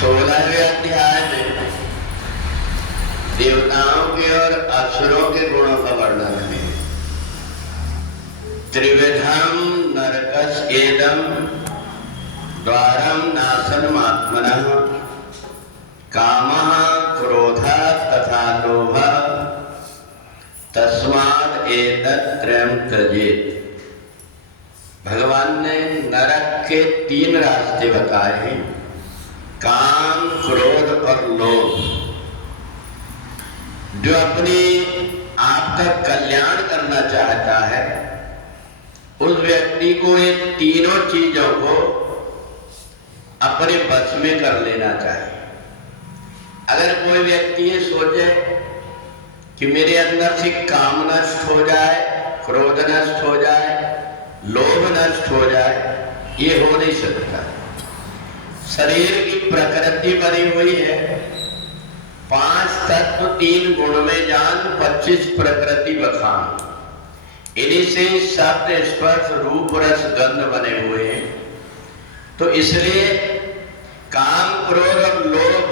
16वें अध्याय में देवताओं के और असुरों के गुणों का वर्णन है। त्रिविधम नरकस एदम द्वारम नाशनम आत्मनः कामः क्रोधः तथा लोभः तस्माद् एतत् त्रयम् त्यजेत्। भगवान ने नरक के 3 रास्ते बताए हैं, काम, क्रोध और लोभ। जो अपनी आपका कल्याण करना चाहता है उस व्यक्ति को ये तीनों चीजों को अपने बस में कर लेना चाहिए। अगर कोई व्यक्ति ये सोचे कि मेरे अंदर से काम नष्ट हो जाए, क्रोध नष्ट हो जाए, लोभ नष्ट हो जाए, ये हो नहीं सकता। शरीर की प्रकृति बनी हुई है 5 तत्व 3 गुण में जान 25 प्रकृति बखान। इन्हीं से शब्द स्पर्श रूप रस गंध बने हुए हैं। तो इसलिए काम, क्रोध और लोभ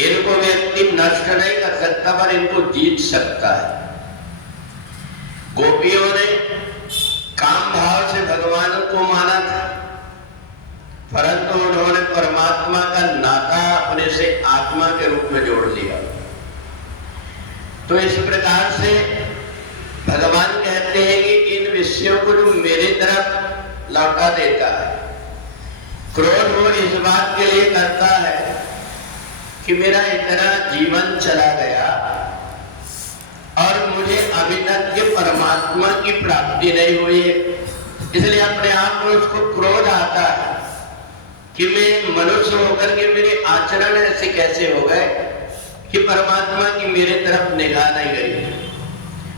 इनको व्यक्ति नष्ट नहीं कर सकता पर इनको जीत सकता है। गोपियों ने काम भाव से भगवान को माना था, परंतु उन्होंने परमात्मा का नाता अपने से आत्मा के रूप में जोड़ लिया। तो इस प्रकार से भगवान कहते हैं कि इन विषयों को जो मेरी तरफ लौटा देता है, क्रोध वो इस बात के लिए करता है कि मेरा इतना जीवन चला गया और मुझे अभी तक के परमात्मा की प्राप्ति नहीं हुई है, इसलिए अपने आप में उसको क्रोध आता है कि मैं मनुष्य होकर के मेरे आचरण ऐसे कैसे हो गए कि परमात्मा की मेरे तरफ निगाह नहीं गई।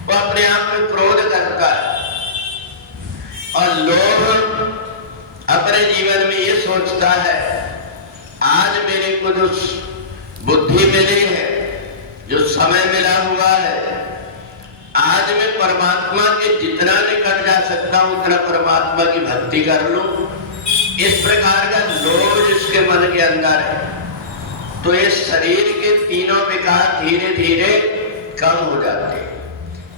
वो अपने आप में क्रोध करता है। और लोभ अपने जीवन में ये सोचता है आज मेरे को जो बुद्धि मिली है, जो समय मिला हुआ है, आज मैं परमात्मा के जितना निकट जा सकता हूं उतना परमात्मा की भक्ति कर लूं। इस प्रकार का लोभ जिसके मन के अंदर है, तो ये शरीर के तीनों विकार धीरे धीरे कम हो जाते हैं।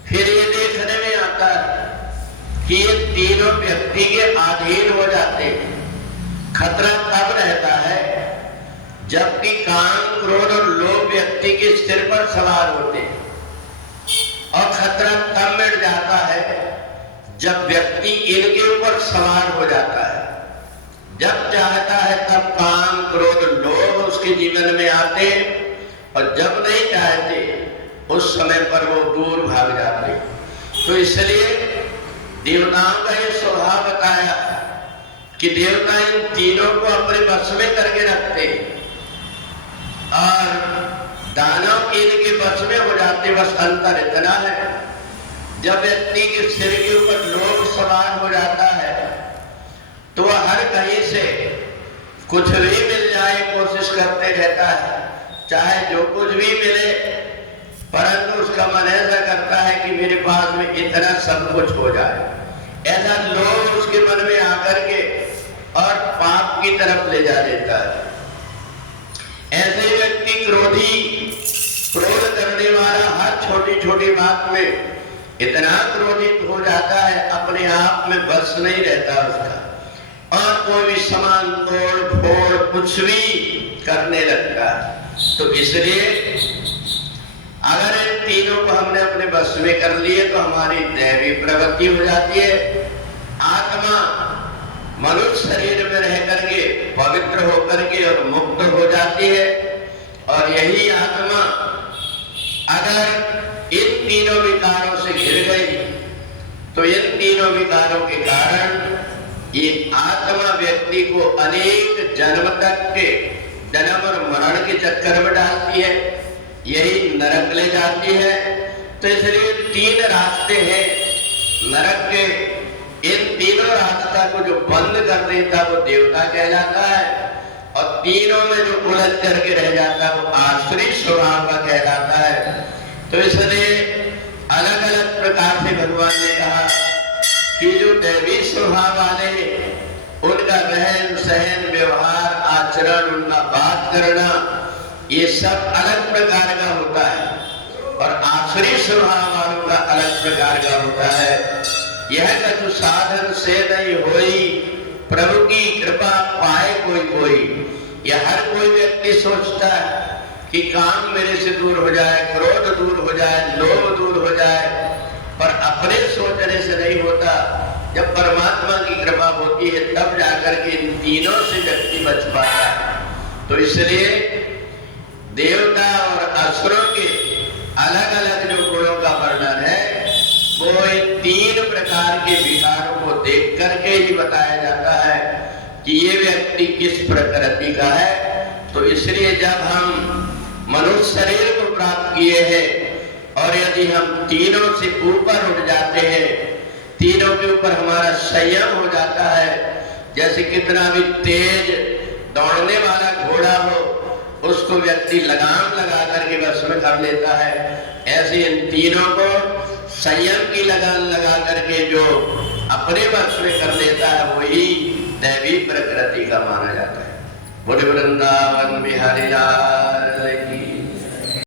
फिर ये देखने में आता है कि ये तीनों व्यक्ति के अधीन हो जाते हैं। खतरा तब रहता है जबकि काम, क्रोध और लोभ व्यक्ति के सिर पर सवार होते हैं, और खतरा तब मिट जाता है जब व्यक्ति इनके ऊपर सवार हो जाता है। जब चाहता है तब काम, क्रोध, लोभ उसके जीवन में आते, और जब नहीं चाहते उस समय पर वो दूर भाग जाते। तो इसलिए देवताओं का ये स्वभाव बताया कि देवता इन तीनों को अपने वश में करके रखते और दानव इनके वश में हो जाते। बस अंतर इतना है, जब व्यक्ति के सिर के ऊपर लोभ सवार हो जाता है तो वह हर कहीं से कुछ भी मिल जाए कोशिश करते रहता है, चाहे जो कुछ भी मिले, परंतु उसका मन ऐसा करता है कि मेरे पास में इतना सब कुछ हो जाए। ऐसा लोभ उसके मन में आकर के और पाप की तरफ ले जा देता है। ऐसे व्यक्ति क्रोधी, क्रोध करने वाला हर छोटी छोटी बात में इतना क्रोधित हो जाता है, अपने आप में बस नहीं रहता उसका, और कोई भी सामान तोड़ फोड़ कुछ भी करने लगता है। तो इसलिए अगर इन तीनों को हमने अपने बस में कर लिए तो हमारी दैवी प्रवृत्ति हो जाती है। आत्मा मनुष्य शरीर में रह करके पवित्र होकर के और मुक्त हो जाती है, और यही आत्मा अगर इन तीनों विकारों से घिर गई तो इन तीनों विकारों के कारण ये आत्मा व्यक्ति को अनेक जन्म तक के जन्म और मरण के चक्कर में डालती है, यही नरक ले जाती है। तो इसलिए 3 रास्ते हैं नरक के। इन तीनों रास्ता को जो बंद कर देता वो देवता कहलाता है, और तीनों में जो उलझ करके रह जाता है वो आश्रित स्वभाव का कहलाता है। तो इसलिए अलग अलग प्रकार से भगवान ने कहा कि जो दैवी स्वभाव वाले उनका रहन सहन व्यवहार आचरण आचरण, उनका बात करना, ये सब अलग प्रकार का होता है और आसुरी स्वभाव वालों का अलग प्रकार का होता है। यह कछु साधन से नहीं होई, प्रभु की कृपा पाए कोई कोई। यह हर कोई व्यक्ति सोचता है कि काम मेरे से दूर हो जाए, क्रोध दूर हो जाए, लोभ दूर हो जाए, पर अपने सोचने से नहीं होता। जब परमात्मा की कृपा होती है तब जाकर के इन तीनों से व्यक्ति बच पाता है। तो इसलिए देवता और असुरों के अलग अलग जो गुणों का वर्णन है वो इन तीन प्रकार के विकारों को देख करके ही बताया जाता है कि ये व्यक्ति किस प्रकृति का है। तो इसलिए जब हम मनुष्य शरीर को प्राप्त किए हैं और यदि हम तीनों से ऊपर उठ जाते हैं, तीनों के ऊपर हमारा संयम हो जाता है, जैसे कितना भी तेज दौड़ने वाला घोड़ा हो उसको व्यक्ति लगाम लगा करके वश में कर लेता है, ऐसे इन तीनों को संयम की लगाम लगा करके जो अपने वश में कर लेता है वही दैवी प्रकृति का माना जाता है। बोले वृंदावन बिहारी लाल